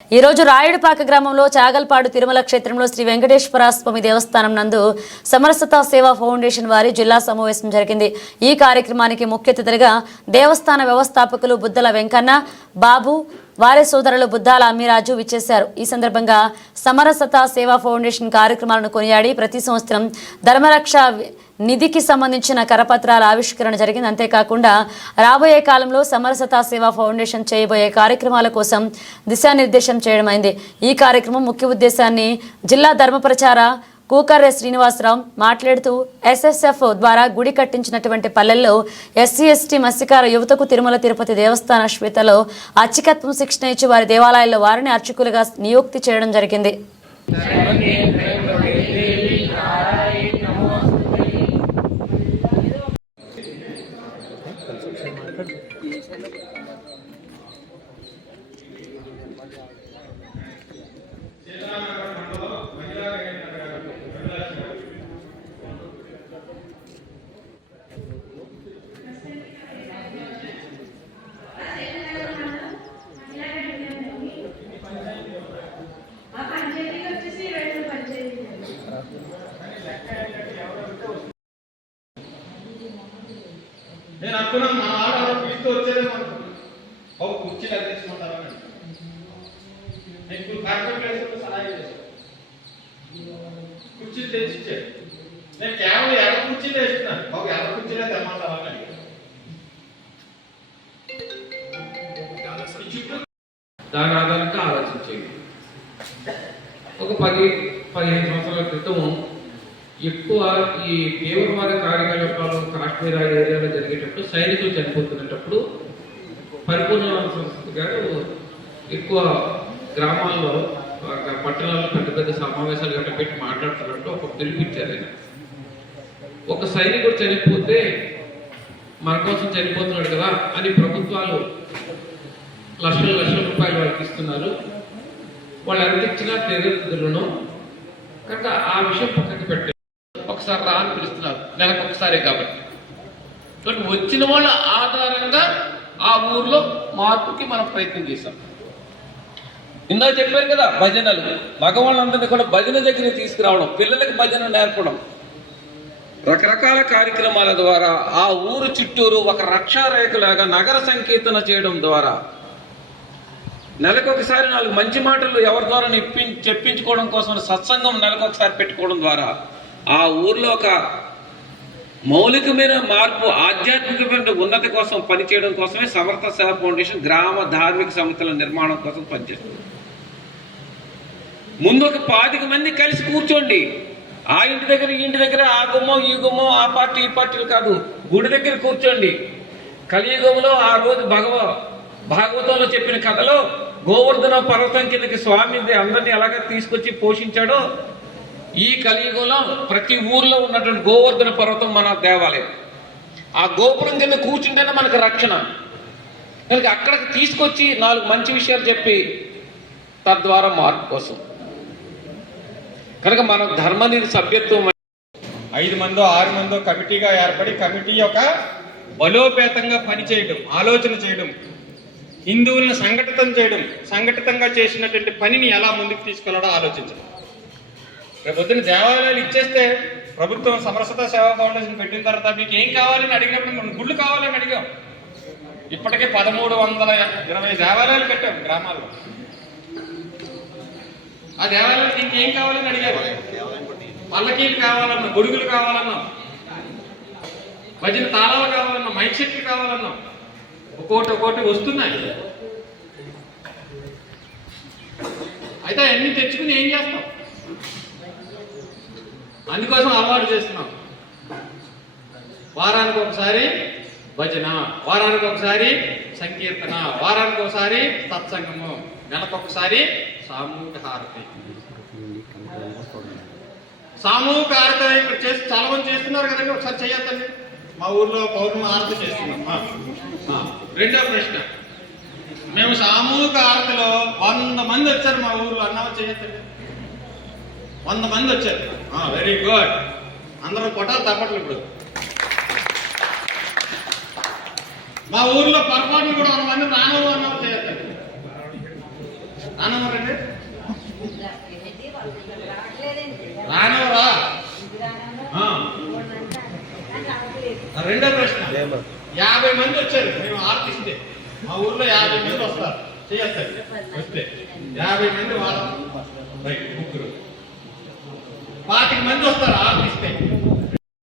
ఈ రోజు రాయుడుపాక గ్రామంలో చాగల్పాడు తిరుమల క్షేత్రంలో శ్రీ వెంకటేశ్వర స్వామి దేవస్థానం నందు సమరసత సేవా ఫౌండేషన్ వారి జిల్లా సమావేశం జరిగింది। ఈ కార్యక్రమానికి ముఖ్య అతిథిగా దేవస్థాన వ్యవస్థాపకులు బుద్దల వెంకన్న బాబు వారి సోదరులు బుద్దాల అమ్మిరాజు విచ్చేశారు। ఈ సందర్భంగా సమరసత సేవా ఫౌండేషన్ కార్యక్రమాలను కొనియాడి ప్రతి సంవత్సరం ధర్మరక్ష నిధికి సంబంధించిన కరపత్రాల ఆవిష్కరణ జరిగింది। అంతేకాకుండా రాబోయే కాలంలో సమరసత సేవా ఫౌండేషన్ చేయబోయే కార్యక్రమాల కోసం దిశానిర్దేశం చేయడమైంది। ఈ కార్యక్రమం ముఖ్య ఉద్దేశాన్ని జిల్లా ధర్మ ప్రచార కూకర్రె శ్రీనివాసరావు మాట్లాడుతూ ఎస్ఎస్ఎఫ్ ద్వారా గుడి కట్టించినటువంటి పల్లెల్లో ఎస్సీ ఎస్టీ మత్స్యకార యువతకు తిరుమల తిరుపతి దేవస్థాన శ్వేతలో అర్చకత్వం శిక్షణ ఇచ్చి వారి దేవాలయాల్లో వారిని అర్చకులుగా నియుక్తి చేయడం జరిగింది। నేను అనుకున్నా మా ఆడ వీటితో వచ్చేదేమో అనుకున్నాను కుర్చీలు అది తీసుకుంటారని నేను ఇప్పుడు కార్పెట్ వేసుకుంటూ సహాయం చేశాను కుర్చీలు తెచ్చిచ్చాడు నేను కేవలం ఎర్ర కుర్చీలు వేస్తున్నాను ఎర్ర కుర్చీలే తెమ్మంటారని దాని ఆధారంగా ఆలోచించేది ఒక 10-15 సంవత్సరాల క్రితం ఎక్కువ ఈ తీవ్రవాద కార్యకలాపాలు కాశ్మీర్ ఏరియాలో జరిగేటప్పుడు సైనికులు చనిపోతున్నప్పుడు పరిపూర్ణానంద సంస్థ గారు ఎక్కువ గ్రామాల్లో పట్టణాల్లో పెద్ద పెద్ద సమావేశాలు గట్ట పెట్టి మాట్లాడుతున్నట్టు ఒక పిలిపించారు ఆయన ఒక సైనికుడు చనిపోతే మన కోసం చనిపోతున్నాడు కదా అని ప్రభుత్వాలు లక్షల రూపాయలు వాళ్ళకి ఇస్తున్నారు, వాళ్ళు ఎంత ఇచ్చినా తెగదులను కనుక ఆ విషయం పక్కకి పెట్టారు। ఒకసారి రా అని పిలుస్తున్నారు, నెలకు ఒకసారి కాబట్టి వచ్చిన వాళ్ళ ఆధారంగా ఆ ఊర్లో మార్పుకి మనం ప్రయత్నం చేశాం। ఇందాక చెప్పారు కదా భజనలు, మగవాళ్ళందరినీ కూడా భజన దగ్గర తీసుకురావడం, పిల్లలకి భజన నేర్పడం, రకరకాల కార్యక్రమాల ద్వారా ఆ ఊరు చుట్టూరు ఒక రక్షారేఖలాగా నగర సంకీర్తన చేయడం ద్వారా నెలకొకసారి 4 మంచి మాటలు ఎవరి ద్వారా చెప్పించుకోవడం కోసం సత్సంగం నెలకొకసారి పెట్టుకోవడం ద్వారా ఆ ఊర్లో ఒక మౌలికమైన మార్పు ఆధ్యాత్మికమైన ఉన్నతి కోసం పనిచేయడం కోసమే సమర్థ సేవా ఫౌండేషన్ గ్రామ ధార్మిక సంస్థల నిర్మాణం కోసం పనిచేస్తుంది। ముందు ఒక 25 మంది కలిసి కూర్చోండి, ఆ ఇంటి దగ్గర ఈ ఇంటి దగ్గర ఆ గుమ్మం ఈ గుమ్మం ఆ పార్టీ ఈ పార్టీలు కాదు, గుడి దగ్గర కూర్చోండి। కలియుగంలో ఆ రోజు భాగవతంలో చెప్పిన కథలో గోవర్ధన పర్వతం కిందకి స్వామి అందరినీ ఎలాగ తీసుకొచ్చి పోషించాడో ఈ కలియుగంలో ప్రతి ఊర్లో ఉన్నటువంటి గోవర్ధన పర్వతం మన దేవాలయం, ఆ గోపురం కింద కూర్చుంటేనే మనకు రక్షణ కనుక అక్కడికి తీసుకొచ్చి 4 మంచి విషయాలు చెప్పి తద్వారా మార్పు కోసం కనుక మన ధర్మనిధి సభ్యత్వం 5 మందో 6 మందో కమిటీగా ఏర్పడి కమిటీ యొక్క బలోపేతంగా పనిచేయడం, ఆలోచన చేయడం, హిందువులను సంఘటితంగా చేసినటువంటి పనిని ఎలా ముందుకు తీసుకెళ్లాడో ఆలోచించడం। రేపొద్దున దేవాలయాలు ఇచ్చేస్తే ప్రభుత్వం సమరసత సేవా ఫౌండేషన్ పెట్టిన తర్వాత మీకు ఏం కావాలని అడిగినప్పుడు మనం గుళ్ళు కావాలని అడిగాం। ఇప్పటికే 1320 దేవాలయాలు పెట్టాం గ్రామాల్లో, ఆ దేవాలయాలకు ఇంకేం కావాలని అడిగారు, పల్లకీలు కావాలన్నా, గొడుగులు కావాలన్నా, భజన తాళాలు కావాలన్నా, మైక్ సెట్లు కావాలన్నా ఒక్కోటి వస్తున్నాయి। అయితే అన్ని తెచ్చుకుని ఏం చేస్తాం, అందుకోసం అలవాటు చేస్తున్నాం। వారానికి ఒకసారి భజన, వారానికి ఒకసారి సంకీర్తన, వారానికి ఒకసారి సత్సంగము, నెలకొకసారి సామూహిక హారతి ఇక్కడ చేసి చాలా మంది చేస్తున్నారు కదండి, ఒకసారి చెయ్యొద్దండి। మా ఊర్లో పౌర్ణమి హారతి చేస్తున్నాం। రెండో ప్రశ్న, మేము సామూహిక హారతిలో 100 మంది వచ్చారు మా ఊర్లో, అన్నావా చేయొద్దండి, 100 మంది వచ్చారు, వెరీ గుడ్, అందరూ కొట్టాలి తప్పట్లు ఇప్పుడు। మా ఊర్లో పొరపాటును కూడా 100 మంది రాను అన్నావు చేయొద్దండి, రానవరండి, రానవరా? రెండో ప్రశ్న, 50 మంది వచ్చారు, మేము ఆర్టిస్టే, మా ఊర్లో 50 మంది వస్తారు, చేయొస్తారు వస్తే 50 మంది వాళ్ళు, రైట్, ముగ్గురు. 25 మంది వస్తారు